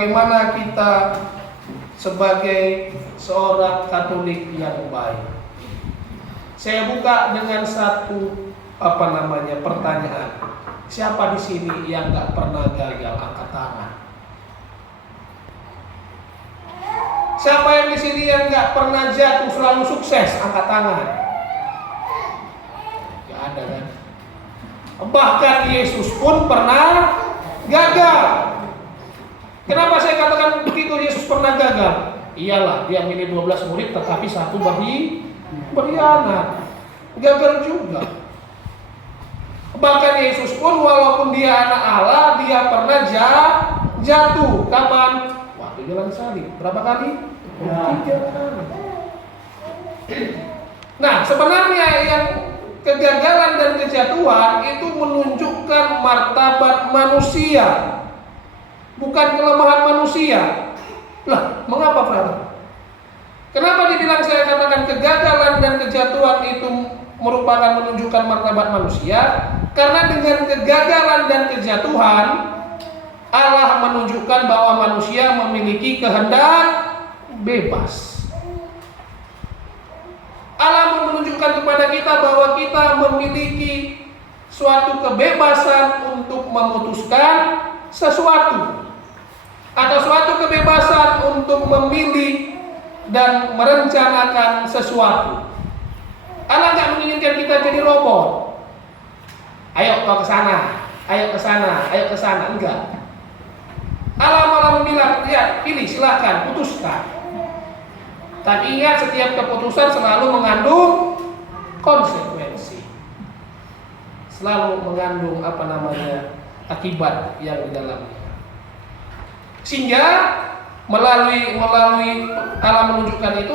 Bagaimana kita sebagai seorang Katolik yang baik? Saya buka dengan satu pertanyaan. Siapa di sini yang nggak pernah gagal? Angkat tangan. Siapa yang di sini yang nggak pernah jatuh selalu sukses? Angkat tangan. Gak ada kan? Bahkan Yesus pun pernah gagal. Kenapa saya katakan begitu? Yesus pernah gagal. Iyalah, dia milih 12 murid tetapi satu berkhianat. Gagal juga. Bahkan Yesus pun walaupun dia anak Allah, dia pernah jatuh. Kapan? Waktu jalan salib. Berapa kali? 3 kali. Nah, sebenarnya yang kegagalan dan kejatuhan itu menunjukkan martabat manusia, bukan kelemahan manusia. Lah, mengapa, Frater? Kenapa dibilang saya katakan kegagalan dan kejatuhan itu merupakan menunjukkan martabat manusia? Karena dengan kegagalan dan kejatuhan, Allah menunjukkan bahwa manusia memiliki kehendak bebas. Allah menunjukkan kepada kita bahwa kita memiliki suatu kebebasan untuk memutuskan sesuatu, atau suatu kebebasan untuk memilih dan merencanakan sesuatu. Allah nggak menginginkan kita jadi robot. Ayo kau ke sana, ayo ke sana, ayo ke sana. Enggak. Allah malah bilang, ya pilih, silakan, putuskan. Tapi ingat, setiap keputusan selalu mengandung konsekuensi, selalu mengandung akibat yang di dalamnya. Sehingga melalui Allah menunjukkan itu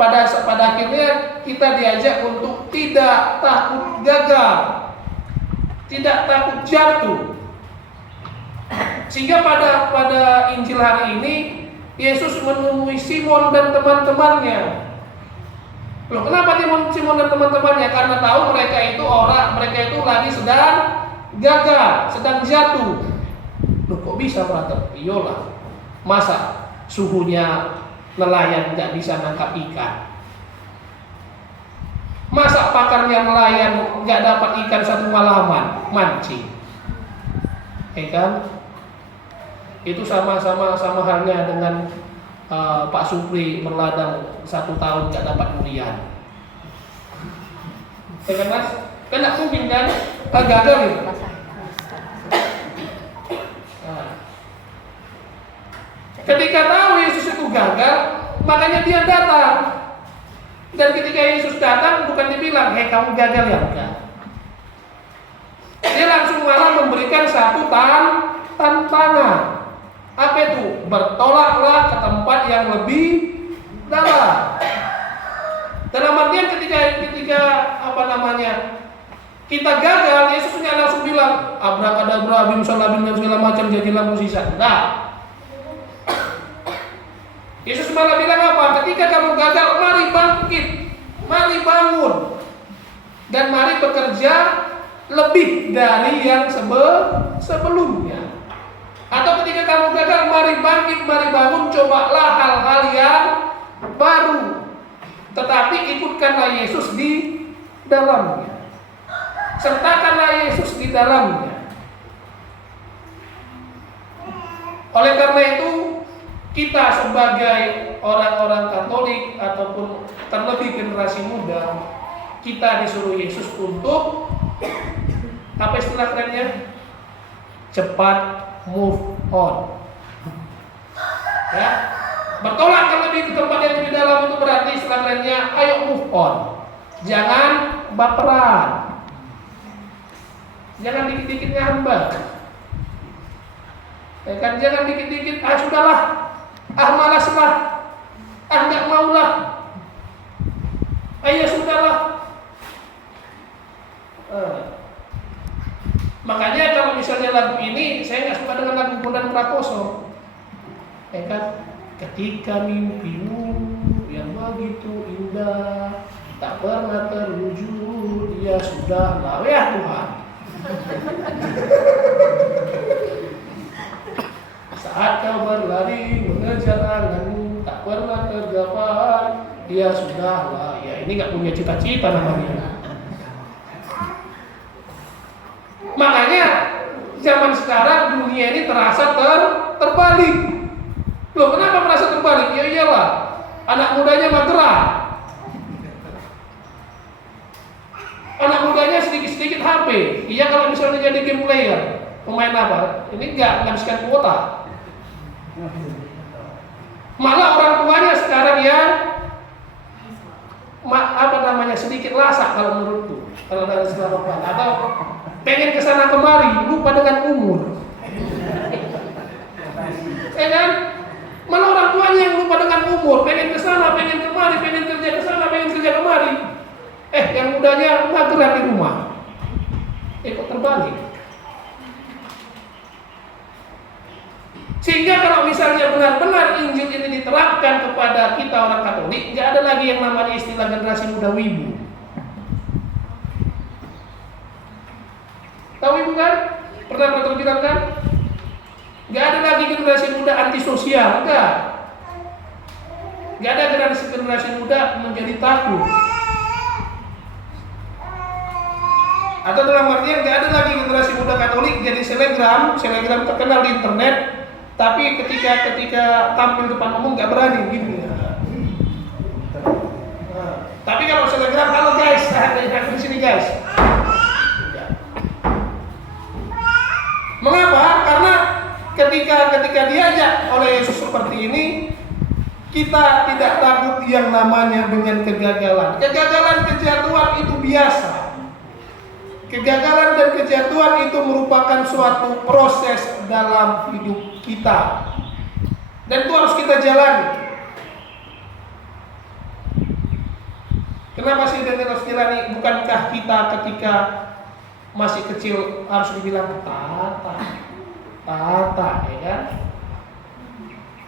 pada akhirnya kita diajak untuk tidak takut gagal, tidak takut jatuh. Sehingga pada Injil hari ini Yesus menemui Simon dan teman-temannya. Loh, kenapa Simon dan teman-temannya? Karena tahu mereka itu lagi sedang gagal, sedang jatuh. Loh, kok bisa, Frater? Iyalah, masa suhunya nelayan nggak bisa nangkap ikan? Masa pakarnya nelayan nggak dapat ikan satu malaman mancing? Kan? Itu sama halnya dengan Pak Supri berladang 1 tahun nggak dapat durian. Kan, Mas? Kan nggak mungkin kan? Gagal gitu. Ketika tahu Yesus itu gagal, makanya dia datang. Dan ketika Yesus datang, bukan dibilang, "Hei, kamu gagal ya?" Enggak. Dia langsung malah memberikan satu tantangan. Apa itu? Bertolaklah ke tempat yang lebih dalam. Dalam artian ketika kita gagal, Yesus tidak langsung bilang, "Abrakadabra, bimsalabim dan segala macam, jadilah musisat." Nah, Yesus malah bilang apa? Ketika kamu gagal, mari bangkit, mari bangun, dan mari bekerja lebih dari yang sebelumnya. Atau ketika kamu gagal, mari bangkit, mari bangun, cobalah hal-hal yang baru. Tetapi ikutkanlah Yesus di dalamnya. Sertakanlah Yesus di dalamnya. Oleh karena itu, kita sebagai orang-orang Katolik ataupun terlebih generasi muda, kita disuruh Yesus untuk apa istilah kerennya? Cepat move on. Ya, bertolak lebih ke tempat yang lebih dalam itu berarti istilah kerennya ayo move on. Jangan baperan. Jangan dikit-dikit ngambek. Ya kan, jangan dikit-dikit sudahlah. Malaslah. Enggak maulah. Ayo sudahlah. Makanya kalau misalnya lagu ini, saya nggak suka dengan lagu Bondan Prakoso. Ya kan? Ketika mimpimu yang begitu indah tak pernah terwujud, ya sudahlah, ya Tuhan. Saat kau berlari mengejar anganmu, tak pernah tergapai, ya sudahlah. Ya ini nggak punya cita-cita namanya. Makanya zaman sekarang dunia ini terasa terbalik. Loh, kenapa merasa terbalik? Ya iyalah, anak mudanya mageran. Anak mudanya sedikit-sedikit HP. Iya kalau misalnya jadi game player, pemain apa? Ini nggak menghabiskan kuota. Malah orang tuanya sekarang yang sedikit lasak kalau menurutku, kalau dari sekarang atau pengen kesana kemari, lupa dengan umur. Kan? Malah orang tuanya yang lupa dengan umur, pengen kesana, pengen kemari, pengen kerja kesana, pengen kerja kemari. Yang mudanya mageran di rumah. Kok terbalik. Sehingga kalau misalnya benar-benar Injil ini diterapkan kepada kita orang Katolik, nggak ada lagi yang namanya istilah generasi muda wibu. Tahu ibu kan? Pernah terbilang kan? Nggak ada lagi generasi muda antisosial, enggak. Nggak ada generasi muda menjadi takut. Atau dalam artian nggak ada lagi generasi muda Katolik jadi selebgram terkenal di internet. Tapi ketika tampil depan umum nggak berani gitu ya. Tapi kalau selebgram, halo guys, saya di sini guys. Mengapa? Karena ketika diajak oleh Yesus seperti ini, kita tidak takut yang namanya dengan kegagalan. Kegagalan, kejatuhan itu biasa. Kegagalan dan kejatuhan itu merupakan suatu proses dalam hidup kita, dan itu harus kita jalani. Kenapa sih dan harus jalani? Bukankah kita ketika masih kecil harus dibilang tata, ya kan?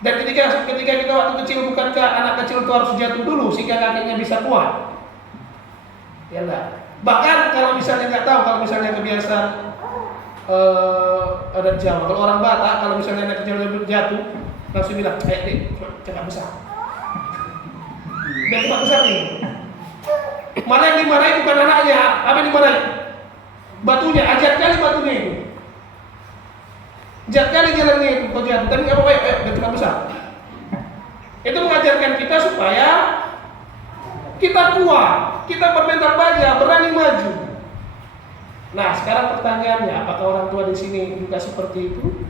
Dan ketika kita waktu kecil, bukankah anak kecil itu harus jatuh dulu sehingga kakinya bisa kuat? Ya enggak? Bahkan kalau misalnya nggak tahu, kalau misalnya kebiasaan adat Jawa, kalau orang Batak, kalau misalnya anak kecil jatuh, langsung bilang, dek, cepat besar. Biar cepat besar nih. Mana yang dimarahin bukan anaknya, apa yang dimarahin? Batunya, ajak kali batunya itu. Ajak kali jalannya itu, kau jatuh. Tapi apa baik, biar cepat besar. Itu mengajarkan kita supaya kita kuat, kita bermental baja, berani maju. Nah, sekarang pertanyaannya, apakah orang tua di sini juga seperti itu?